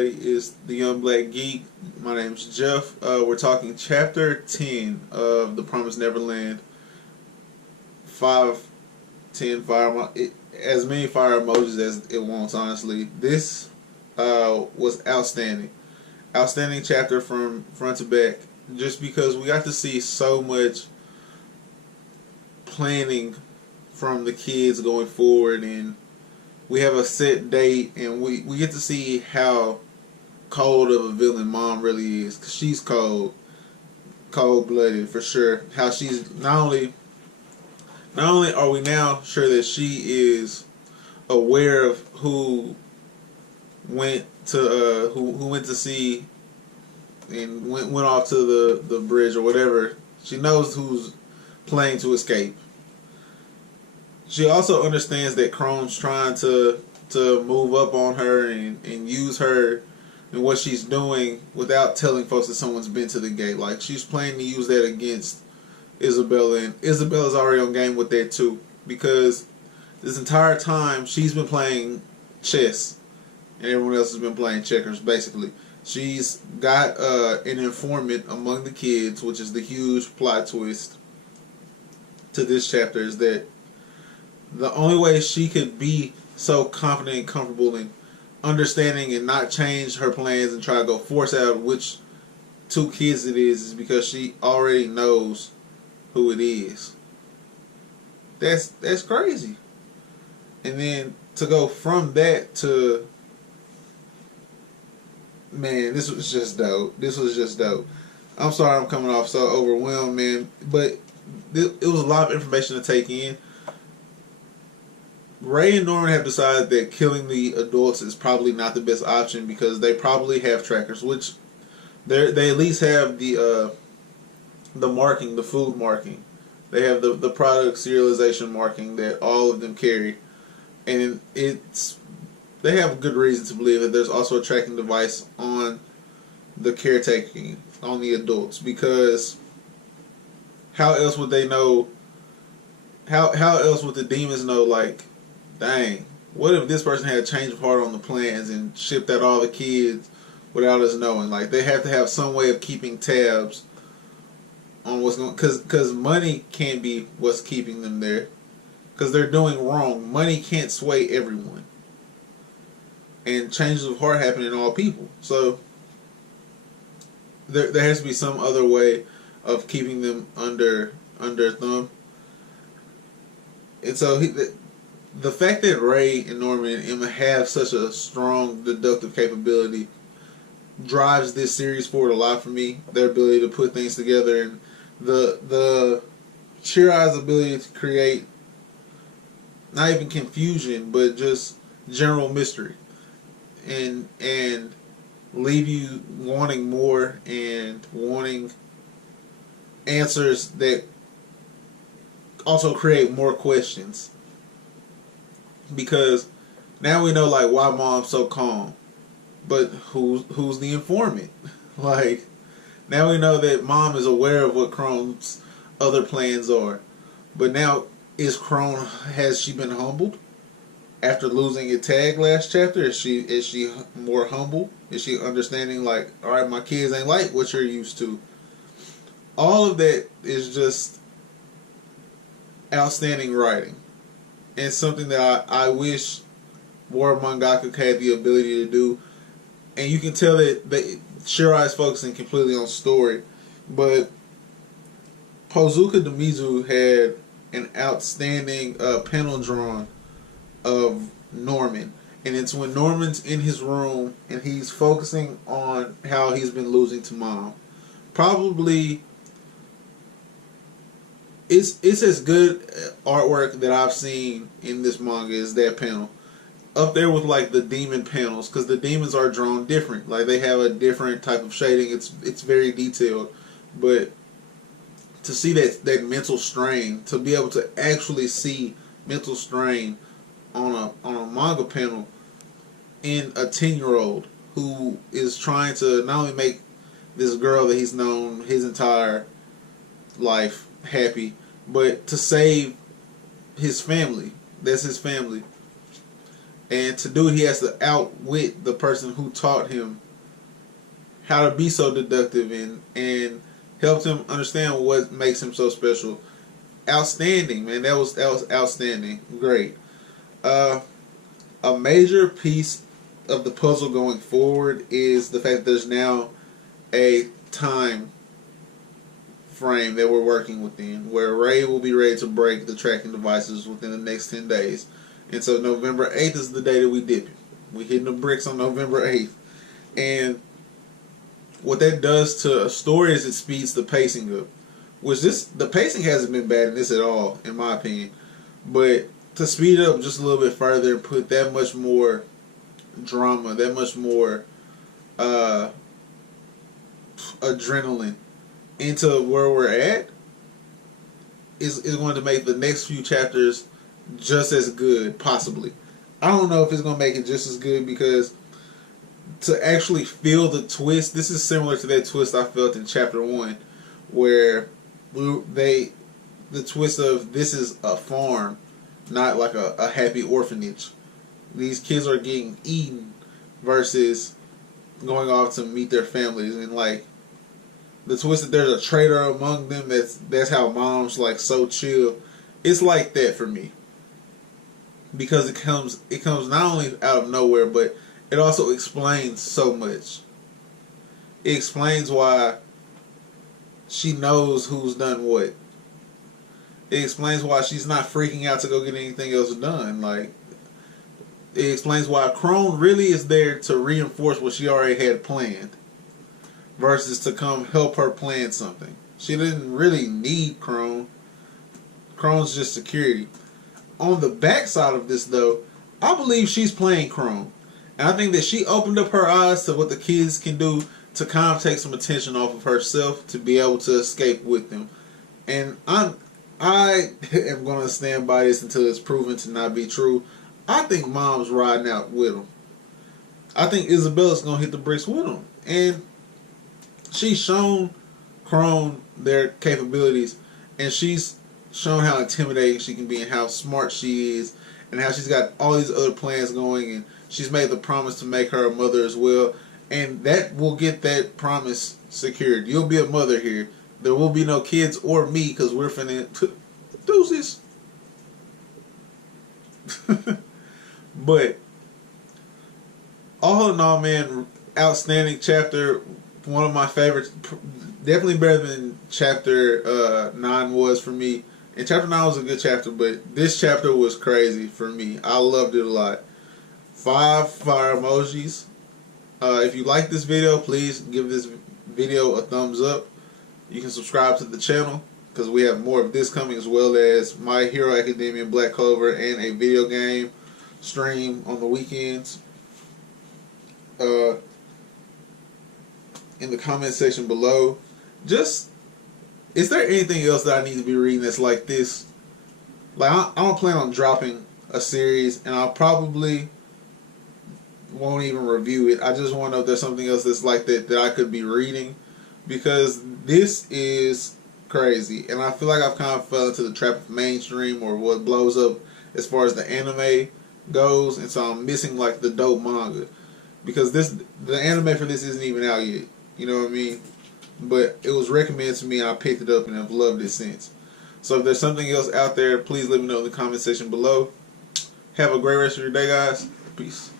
everybody. It's the Young Black Geek. My name's Jeff. We're talking Chapter 10 of The Promised Neverland. 5, 10 fire, as many fire emojis as it wants. Honestly, this was outstanding. Outstanding chapter from front to back. Just because we got to see so much planning from the kids going forward, and we have a set date, and we get to see how cold of a villain Mom really is, because she's cold-blooded for sure. How she's not only are we now sure that she is aware of who went to see and went off to the bridge or whatever. She knows who's planning to escape. She also understands that Chrome's trying to move up on her and use her and what she's doing without telling folks that someone's been to the gate. Like, she's planning to use that against Isabella, and Isabella's already on game with that too, because this entire time she's been playing chess and everyone else has been playing checkers, basically. She's got an informant among the kids, which is the huge plot twist to this chapter, is that the only way she could be so confident and comfortable in understanding and not change her plans and try to go force out which two kids it is because she already knows who it is. That's crazy. And then to go from that to, man, this was just dope. This was just dope. I'm sorry I'm coming off so overwhelmed, man, but it was a lot of information to take in. Ray and Norman have decided that killing the adults is probably not the best option because they probably have trackers, which they at least have the marking, the food marking. They have the product serialization marking that all of them carry, and they have good reason to believe that there's also a tracking device on the caretaking, on the adults, because how else would they know? How else would the demons know, like, dang, what if this person had a change of heart on the plans and shipped out all the kids without us knowing? Like, they have to have some way of keeping tabs on what's going, because money can't be what's keeping them there, because they're doing wrong. Money can't sway everyone, and changes of heart happen in all people. So there has to be some other way of keeping them under thumb. And so the fact that Ray and Norman and Emma have such a strong deductive capability drives this series forward a lot for me. Their ability to put things together, and the Sheer Eye's ability to create not even confusion, but just general mystery, and leave you wanting more and wanting answers that also create more questions. Because now we know, like, why Mom's so calm, but who's the informant? Like, now we know that Mom is aware of what Chrome's other plans are, but now has she been humbled after losing a tag last chapter? Is she more humble? Is she understanding, like, all right, my kids ain't like what you're used to? All of that is just outstanding writing. And something that I wish more mangaka had the ability to do. And you can tell that Shirai is focusing completely on story. But Pozuka Demizu had an outstanding panel drawn of Norman. And it's when Norman's in his room and he's focusing on how he's been losing to Mom. Probably It's as good artwork that I've seen in this manga as that panel. Up there with, like, the demon panels, because the demons are drawn different. Like, they have a different type of shading. It's very detailed. But to see that mental strain, to be able to actually see mental strain on a manga panel in a 10-year-old who is trying to not only make this girl that he's known his entire life happy, but to save his family. That's his family. And to do it, he has to outwit the person who taught him how to be so deductive and helped him understand what makes him so special. Outstanding, man. That was outstanding. Great. A major piece of the puzzle going forward is the fact that there's now a time frame that we're working within, where Ray will be ready to break the tracking devices within the next 10 days. And so November 8th is the day that we dip it. We hitting the bricks on November 8th. And what that does to a story is it speeds the pacing up. The pacing hasn't been bad in this at all, in my opinion. But to speed it up just a little bit further and put that much more drama, that much more adrenaline into where we're at is going to make the next few chapters just as good, possibly. I don't know if it's going to make it just as good, because to actually feel the twist, this is similar to that twist I felt in chapter 1, where the twist of this is a farm, not like a happy orphanage. These kids are getting eaten versus going off to meet their families, and like the twist that there's a traitor among them. That's how Mom's like so chill. It's like that for me, because it comes not only out of nowhere, but it also explains so much. It explains why she knows who's done what. It explains why she's not freaking out to go get anything else done. Like, it explains why Crone really is there to reinforce what she already had planned, versus to come help her plan something. She didn't really need Crone. Crone's just security. On the backside of this, though, I believe she's playing Crone. And I think that she opened up her eyes to what the kids can do to kind of take some attention off of herself to be able to escape with them. And I am going to stand by this until it's proven to not be true. I think Mom's riding out with them. I think Isabella's going to hit the bricks with them. And she's shown Crone their capabilities, and she's shown how intimidating she can be and how smart she is, and how she's got all these other plans going, and she's made the promise to make her a mother as well, and that will get that promise secured. You'll be a mother here. There will be no kids or me, because we're finna deuces. But all in all, man, outstanding chapter. One of my favorites. Definitely better than chapter 9 was for me. And chapter 9 was a good chapter, but this chapter was crazy for me. I loved it a lot. 5 fire emojis. If you like this video, please give this video a thumbs up. You can subscribe to the channel, because we have more of this coming, as well as My Hero Academia, Black Clover, and a video game stream on the weekends. In the comment section below, is there anything else that I need to be reading that's like this? Like, I don't plan on dropping a series, and I'll probably won't even review it. I just want to know if there's something else that's like that I could be reading, because this is crazy, and I feel like I've kind of fell into the trap of mainstream, or what blows up as far as the anime goes, and so I'm missing like the dope manga, because the anime for this isn't even out yet. You know what I mean? But it was recommended to me, and I picked it up, and I've loved it since. So if there's something else out there, please let me know in the comment section below. Have a great rest of your day, guys. Peace.